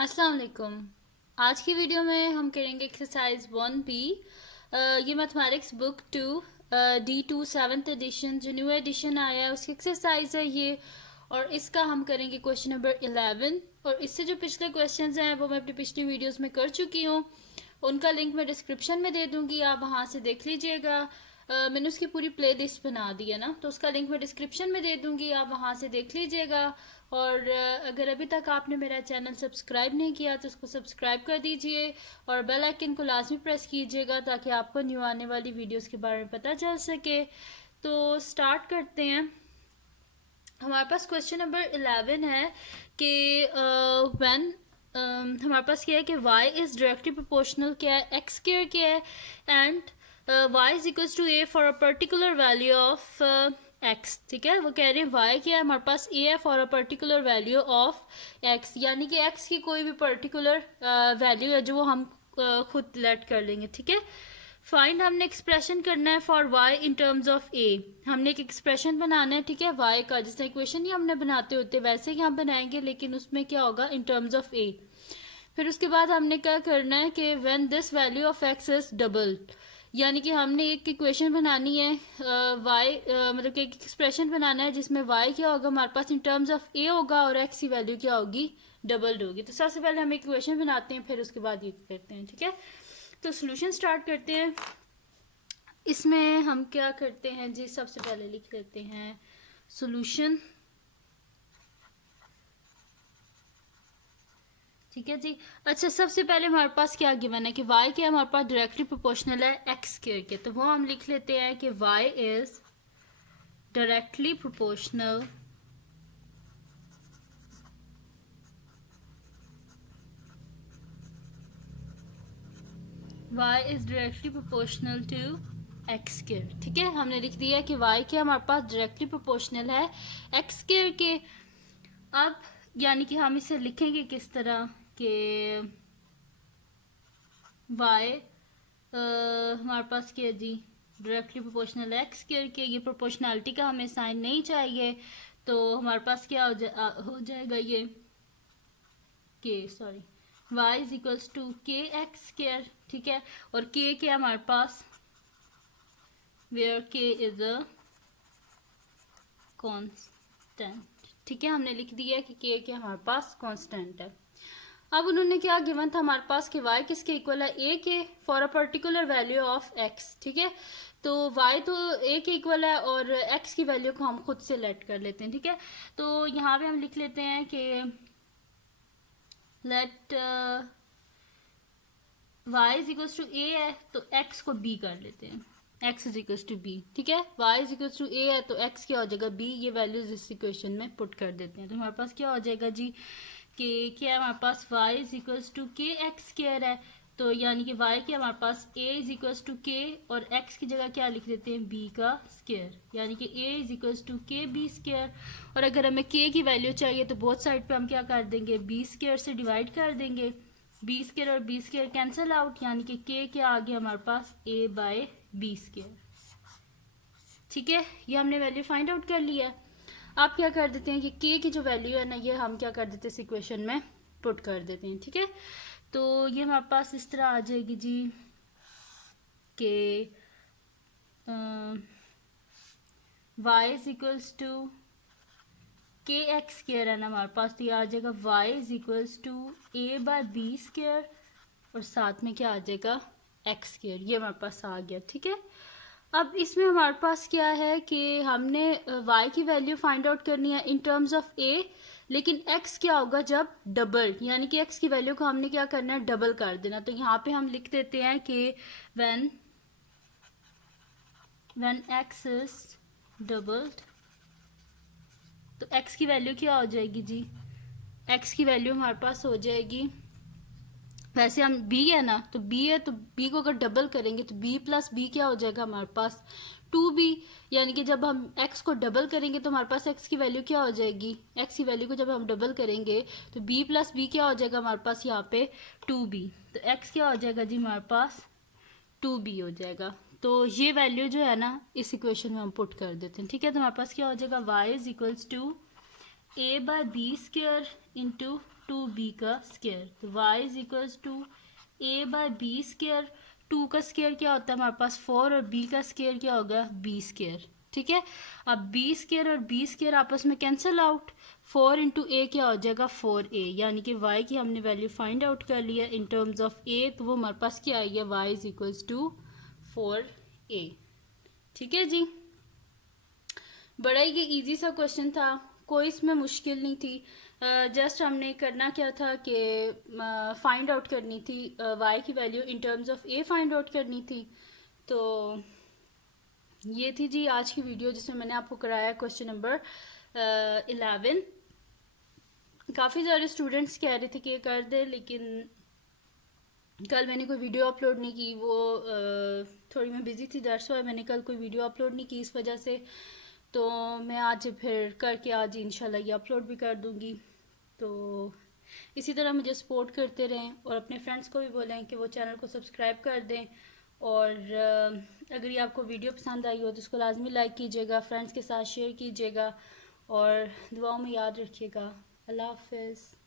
अस्सलाम वालेकुम। आज की वीडियो में हम करेंगे एक्सरसाइज 1B। ये mathematics book 2 D2 7th edition जो न्यू एडिशन आया है उसकी एक्सरसाइज है ये। और इसका हम करेंगे क्वेश्चन नंबर 11। और इससे जो पिछले क्वेश्चंस हैं वो मैं अपनी पिछली वीडियोस में कर चुकी हूँ। उनका लिंक मैं डिस्क्रिप्शन में दे दूँगी, आप वहाँ से देख लीजिएगा। मैंने उसकी पूरी प्ले लिस्ट बना दी है ना, तो उसका लिंक मैं डिस्क्रिप्शन में दे दूँगी, आप वहाँ से देख लीजिएगा। और अगर अभी तक आपने मेरा चैनल सब्सक्राइब नहीं किया तो उसको सब्सक्राइब कर दीजिए और बेल आइकन को लाजमी प्रेस कीजिएगा ताकि आपको न्यू आने वाली वीडियोस के बारे में पता चल सके। तो स्टार्ट करते हैं। हमारे पास क्वेश्चन नंबर 11 है कि व्हेन हमारे पास क्या है कि y इज़ डायरेक्टली प्रोपोर्शनल क्या है, x स्क्वायर क्या है, and y is equals to a for a particular value of x। ठीक है, वो कह रहे हैं y क्या है, हमारे पास a है for a particular value of x, यानी कि x की कोई भी पर्टिकुलर वैल्यू है जो वो हम खुद लेट कर लेंगे। ठीक है, फाइंड हमने एक्सप्रेशन करना है for y in terms of a। हमने एक एक्सप्रेशन बनाना है, ठीक है, y का जैसे इक्वेशन ही हमने बनाते होते वैसे ही हम बनाएंगे, लेकिन उसमें क्या होगा, इन टर्म्स ऑफ a। फिर उसके बाद हमने क्या करना है कि when this value of x is double, यानी कि हमने एक इक्वेशन बनानी है मतलब कि एक एक्सप्रेशन बनाना है जिसमें y क्या होगा हमारे पास इन टर्म्स ऑफ a होगा और x की वैल्यू क्या होगी, डबल्ड होगी। तो सबसे पहले हम एक इक्वेशन बनाते हैं, फिर उसके बाद ये करते हैं। ठीक है, तो सोल्यूशन स्टार्ट करते हैं। इसमें हम क्या करते हैं जी, सबसे पहले लिख लेते हैं सोल्यूशन। ठीक है जी। अच्छा, सबसे पहले हमारे पास क्या गिवन है कि y क्या हमारे पास डायरेक्टली प्रोपोर्शनल है x स्क्वायर के, तो वो हम लिख लेते हैं कि y is directly proportional y is directly proportional to x square. ठीक है, हमने लिख दिया कि y क्या हमारे पास डायरेक्टली प्रोपोर्शनल है एक्स स्क्वायर के। अब यानी कि हम इसे लिखेंगे किस तरह कि y हमारे पास क्या है जी, डायरेक्टली प्रोपोर्शनल एक्स स्क्वायर के। ये प्रोपोर्शनलिटी का हमें साइन नहीं चाहिए, तो हमारे पास क्या हो जाएगा ये के sorry y is equals to k x square. ठीक है, और k क्या हमारे पास, where k is a constant. ठीक है, हमने लिख दिया कि k क्या हमारे पास कांस्टेंट है। अब उन्होंने क्या गिवन था हमारे पास कि y किसके इक्वल है, a के for a particular value of x। ठीक है, तो y तो a के इक्वल है और x की वैल्यू को हम खुद से लेट कर लेते हैं। ठीक है, तो यहाँ पे हम लिख लेते हैं कि let y is equals to a है तो x को b कर लेते हैं, x is equals to b। ठीक है, y is equals to a है तो x क्या हो जाएगा, b। ये वैल्यूज इस इक्वेशन में पुट कर देते हैं, तो हमारे पास क्या हो जाएगा जी कि क्या हमारे पास y is equals to k x square है, तो यानी कि y क्या हमारे पास a इज इक्वल्स टू के और x की जगह क्या लिख देते हैं, b का स्क्वायर, यानी कि a इज इक्वल्स टू के बी स्क्वायर। और अगर हमें k की वैल्यू चाहिए तो बोथ साइड पे हम क्या कर देंगे, b स्क्वायर से डिवाइड कर देंगे, बी स्क्वायर और बी स्क्वायर कैंसिल आउट, यानी कि के क्या आ गया हमारे पास a बाय बी स्क्वायर। ठीक है, ये हमने वैल्यू फाइंड आउट कर लिया है। आप क्या कर देते हैं कि के की जो वैल्यू है ना, ये हम क्या कर देते हैं, इस इक्वेशन में पुट कर देते हैं। ठीक है, तो ये हमारे पास इस तरह आ जाएगी जी कि y is equals to k x square है ना हमारे पास, तो ये आ जाएगा y is equals to a by b square और साथ में क्या आ जाएगा, एक्स स्क्वायर। ये हमारे पास आ गया। ठीक है, अब इसमें हमारे पास क्या है कि हमने y की वैल्यू फाइंड आउट करनी है इन टर्म्स ऑफ a, लेकिन x क्या होगा जब डबल, यानी कि x की वैल्यू को हमने क्या करना है, डबल कर देना। तो यहाँ पे हम लिख देते हैं कि व्हेन x इज डबल्ड, तो x की वैल्यू क्या हो जाएगी जी, x की वैल्यू हमारे पास हो जाएगी, वैसे हम b है ना, तो b है तो b को अगर डबल करेंगे तो b प्लस b क्या हो जाएगा हमारे पास 2b, यानी कि जब हम x को डबल करेंगे तो हमारे पास x की वैल्यू क्या हो जाएगी, x की वैल्यू को जब हम डबल करेंगे तो b प्लस b क्या हो जाएगा हमारे पास यहाँ पे 2b, तो x क्या हो जाएगा जी हमारे पास 2b हो जाएगा। तो ये वैल्यू जो है ना इस इक्वेशन में हम पुट कर देते हैं। ठीक है, तो हमारे पास क्या हो जाएगा, y is equals to a by b square into two b का स्केयर। तो y is equals to a by b square. 2 का स्केयर क्या होता है हमारे पास 4 और b का स्केयर क्या होगा b स्केयर। ठीक है, अब b स्केयर और b स्केयर आपस में कैंसिल आउट। 4 इंटू ए क्या हो जाएगा 4a, यानी कि y की हमने वैल्यू फाइंड आउट कर लिया इन टर्म्स ऑफ a, तो वो हमारे पास क्या आई है y is equals to 4a। ठीक है जी, बड़ा ही इजी सा क्वेश्चन था, कोई इसमें मुश्किल नहीं थी। जस्ट हमने करना क्या था कि फाइंड आउट करनी थी y की value in terms of a find out करनी थी। तो ये थी जी आज की वीडियो जिसमें मैंने आपको कराया क्वेश्चन नंबर 11। काफ़ी सारे स्टूडेंट्स कह रहे थे कि कर दे, लेकिन कल मैंने कोई वीडियो अपलोड नहीं की, वो थोड़ी मैं बिज़ी थी, दैट्स व्हाई मैंने कल कोई वीडियो अपलोड नहीं की इस वजह से। तो मैं आज फिर करके आज इंशाल्लाह ये अपलोड भी कर दूँगी। तो इसी तरह मुझे सपोर्ट करते रहें और अपने फ्रेंड्स को भी बोलें कि वो चैनल को सब्सक्राइब कर दें। और अगर ये आपको वीडियो पसंद आई हो तो इसको लाजमी लाइक कीजिएगा, फ्रेंड्स के साथ शेयर कीजिएगा और दुआओं में याद रखिएगा। अल्लाह हाफ़िज़।